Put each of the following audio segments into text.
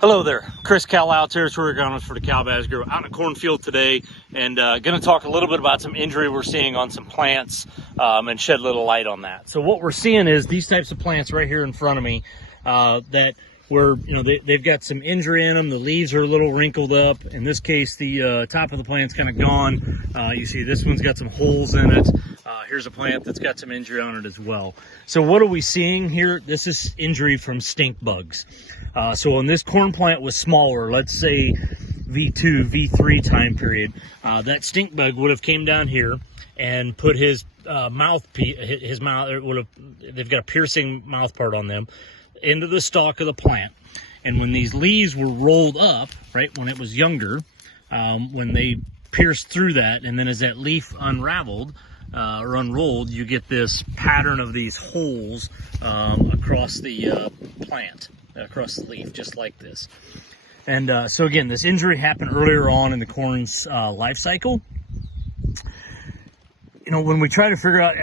Hello there, Chris Kallal, territory agronomist for the Calabash Grow, out in a cornfield today, and going to talk a little bit about some injury we're seeing on some plants and shed a little light on that. So what we're seeing is these types of plants right here in front of me that where they've got some injury in them. The leaves are a little wrinkled up. In this case, the top of the plant's kind of gone. You see this one's got some holes in it. Here's a plant that's got some injury on it as well. So what are we seeing here? This is injury from stink bugs. So when this corn plant was smaller, let's say V2, V3 time period, that stink bug would have came down here and put his mouth, they've got a piercing mouth part on them, into the stalk of the plant. And when these leaves were rolled up, right, when it was younger, when they pierced through that, and then as that leaf unraveled or unrolled, you get this pattern of these holes across the plant, across the leaf, just like this. And so again, this injury happened earlier on in the corn's life cycle. When we try to figure out,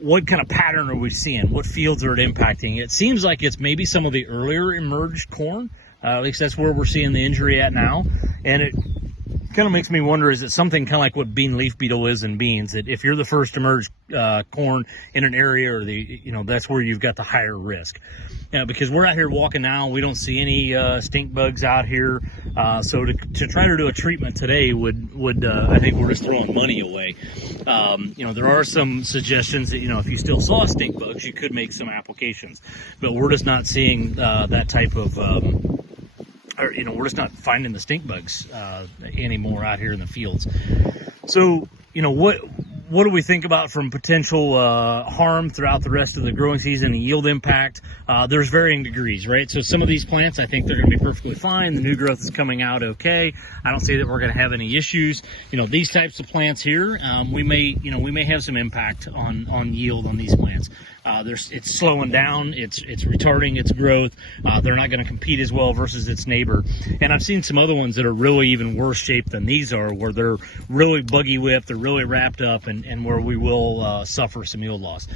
what kind of pattern are we seeing? What fields are it impacting? It seems like it's maybe some of the earlier emerged corn. At least that's where we're seeing the injury at now. And it kind of makes me wonder, is it something kind of like what bean leaf beetle is in beans, that if you're the first emerged corn in an area, or that's where you've got the higher risk. Because we're out here walking now, we don't see any stink bugs out here. So to try to do a treatment today would I think we're just throwing money away. There are some suggestions that, if you still saw stink bugs, you could make some applications, but we're just not seeing that type of, we're just not finding the stink bugs anymore out here in the fields. So, what do we think about from potential harm throughout the rest of the growing season and yield impact? There's varying degrees, right? So some of these plants, I think they're going to be perfectly fine. The new growth is coming out okay. I don't see that we're going to have any issues. These types of plants here, we may have some impact on yield on these plants. It's slowing down, it's retarding its growth. They're not going to compete as well versus its neighbor. And I've seen some other ones that are really even worse shape than these are, where they're really buggy whipped, they're really wrapped up, and where we will suffer some yield loss.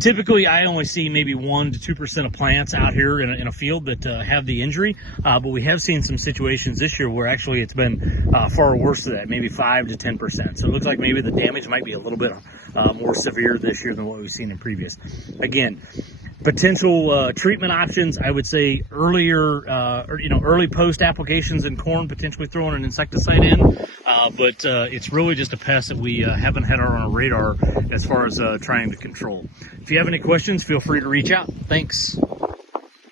Typically, I only see maybe 1 to 2% of plants out here in a field that have the injury, but we have seen some situations this year where actually it's been far worse than that, maybe 5 to 10%. So it looks like maybe the damage might be a little bit more severe this year than what we've seen in previous. Again, potential treatment options, I would say early post applications in corn, potentially throwing an insecticide in, but it's really just a pest that we haven't had on our radar as far as trying to control. If you have any questions, feel free to reach out. Thanks.